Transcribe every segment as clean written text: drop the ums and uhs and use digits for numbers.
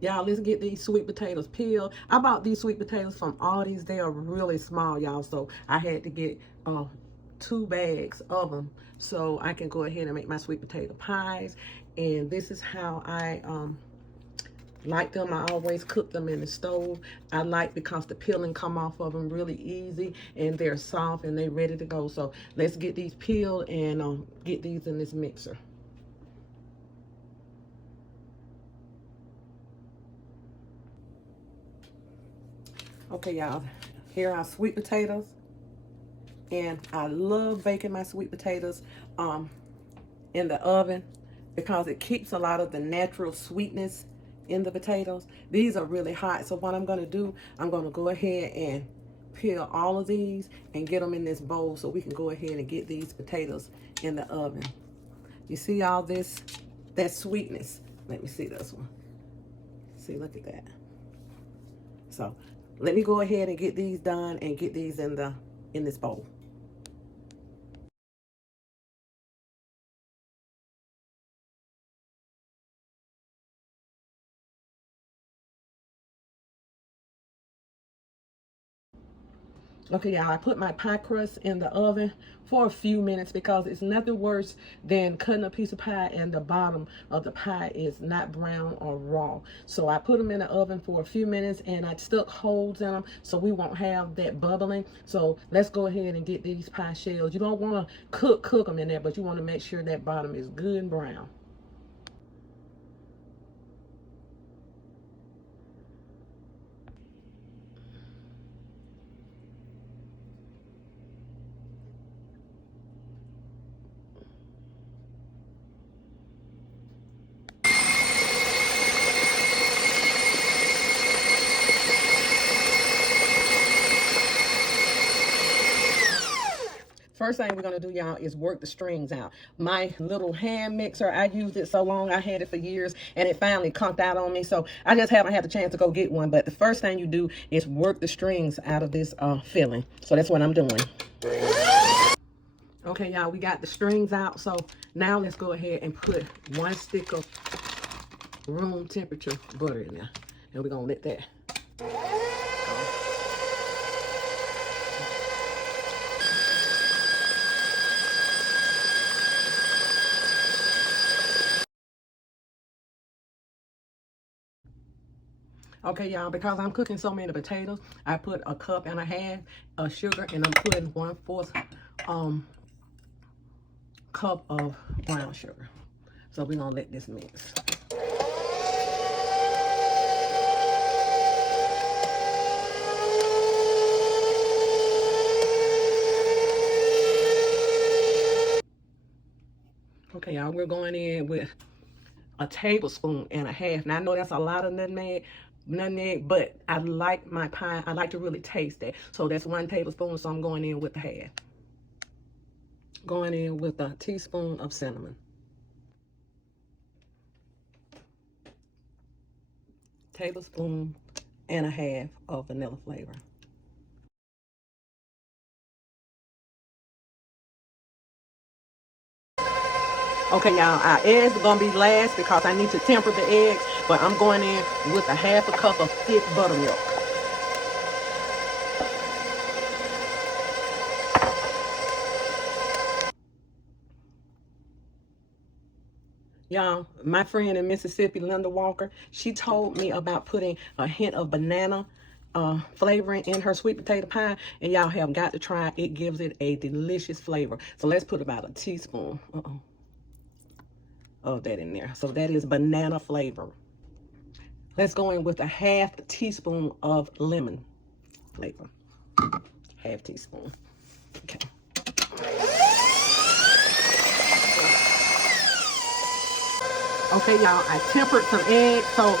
Y'all, let's get these sweet potatoes peeled. I bought these sweet potatoes from Aldi's. They are really small, y'all, so I had to get 2 bags of them so I can go ahead and make my sweet potato pies. And this is how I like them. I always cook them in the stove. I like because the peeling come off of them really easy and they're soft and they're ready to go. So let's get these peeled and get these in this mixer. Okay, y'all, here are our sweet potatoes. And I love baking my sweet potatoes in the oven because it keeps a lot of the natural sweetness in the potatoes. These are really hot, so what I'm going to do, I'm going to go ahead and peel all of these and get them in this bowl so we can go ahead and get these potatoes in the oven. You see all this, that sweetness? Let me see this one. See, look at that. So let me go ahead and get these done and get these in this bowl. Okay, y'all, I put my pie crust in the oven for a few minutes because it's nothing worse than cutting a piece of pie and the bottom of the pie is not brown or raw. So I put them in the oven for a few minutes and I stuck holes in them so we won't have that bubbling. So let's go ahead and get these pie shells. You don't want to cook them in there, but you want to make sure that bottom is good and brown. First thing we're gonna do, y'all, is work the strings out. My little hand mixer, I used it so long, I had it for years, and it finally conked out on me, so I just haven't had the chance to go get one. But the first thing you do is work the strings out of this filling. So that's what I'm doing. Okay, y'all, we got the strings out, so now let's go ahead and put 1 stick of room temperature butter in there. And we're gonna let that. Okay, y'all, because I'm cooking so many potatoes, I put 1.5 cups of sugar, and I'm putting 1/4 cup of brown sugar. So we're gonna let this mix. Okay, y'all, we're going in with 1.5 tablespoons. Now I know that's a lot of nutmeg, but I like my pie. I like to really taste that. So that's 1 tablespoon. So I'm going in with 1/2. Going in with 1 teaspoon of cinnamon. Tablespoon and 1/2 of vanilla flavor. Okay, y'all, our eggs are gonna be last because I need to temper the eggs, but I'm going in with 1/2 cup of thick buttermilk. Y'all, my friend in Mississippi, Linda Walker, she told me about putting a hint of banana flavoring in her sweet potato pie, and y'all have got to try it. It gives it a delicious flavor. So let's put about 1 teaspoon of that in there. So that is banana flavor. Let's go in with 1/2 teaspoon of lemon flavor. 1/2 teaspoon. Okay. Okay, y'all, I tempered some eggs. So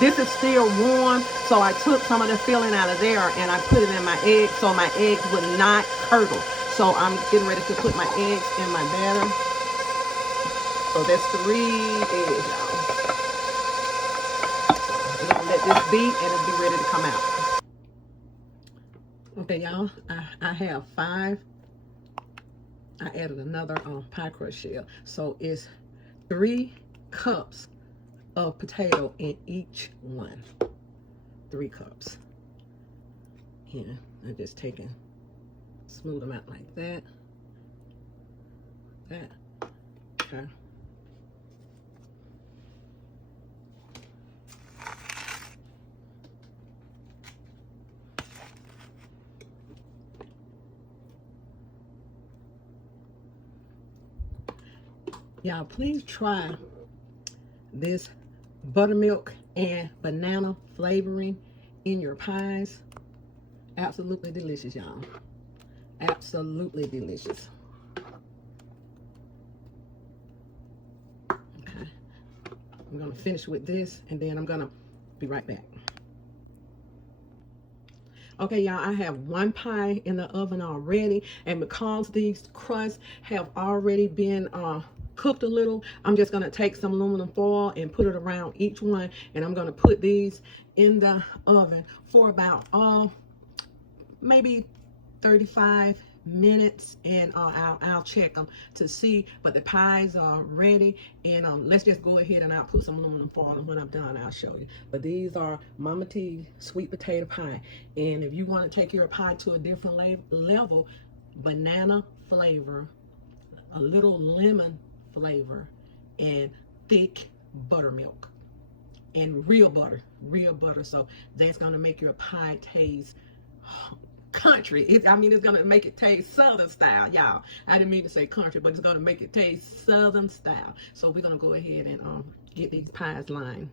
this is still warm, so I took some of the filling out of there and I put it in my eggs so my eggs would not curdle. So I'm getting ready to put my eggs in my batter. So that's 3 eggs, y'all. We're gonna let this beat and it'll be ready to come out. Okay, y'all, I have 5. I added another pie crust shell. So it's 3 cups of potato in each one. 3 cups. And I'm just taking, smooth them out like that. That. Okay. Y'all, please try this buttermilk and banana flavoring in your pies. Absolutely delicious, y'all. Absolutely delicious. Okay. I'm going to finish with this, and then I'm going to be right back. Okay, y'all, I have 1 pie in the oven already, and because these crusts have already been cooked a little, I'm just going to take some aluminum foil and put it around each one, and I'm going to put these in the oven for about maybe 35 minutes, and I'll check them to see. But the pies are ready, and let's just go ahead and I'll put some aluminum foil, and when I'm done I'll show you. But these are Mama T's sweet potato pie, and if you want to take your pie to a different level, banana flavor, a little lemon flavor, and thick buttermilk, and real butter, so that's going to make your pie taste country. I mean, it's gonna make it taste southern style, y'all. I didn't mean to say country, but it's gonna make it taste southern style. So we're gonna go ahead and get these pies lined.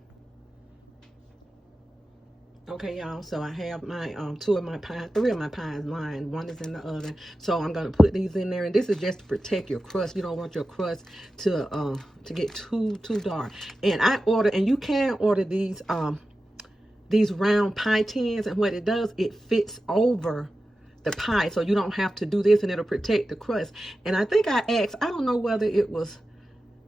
Okay, y'all, so I have my 3 of my pies lined. 1 is in the oven, so I'm gonna put these in there, and this is just to protect your crust. You don't want your crust to get too dark. And I order, and you can order these round pie tins, and what it does, it fits over the pie, so you don't have to do this, and it'll protect the crust. And I think I asked, I don't know whether it was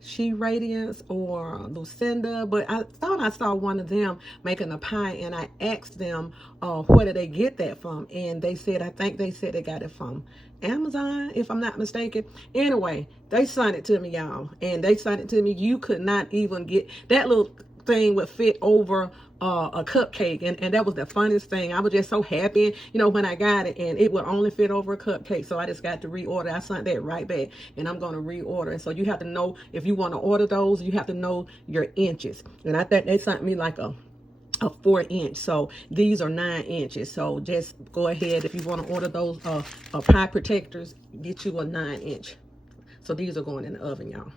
She Radiance or Lucinda, but I thought I saw one of them making a pie, and I asked them where did they get that from, and they said, I think they said they got it from Amazon, if I'm not mistaken. Anyway, they sent it to me, y'all, and they sent it to me. You could not even get that little thing would fit over a cupcake, and that was the funniest thing. I was just so happy, you know, when I got it, and it would only fit over a cupcake. So I just got to reorder. I sent that right back, and I'm going to reorder. And so you have to know, if you want to order those, you have to know your inches. And I thought they sent me like a 4-inch, so these are 9 inches. So just go ahead, if you want to order those pie protectors, get you a 9-inch. So these are going in the oven, y'all.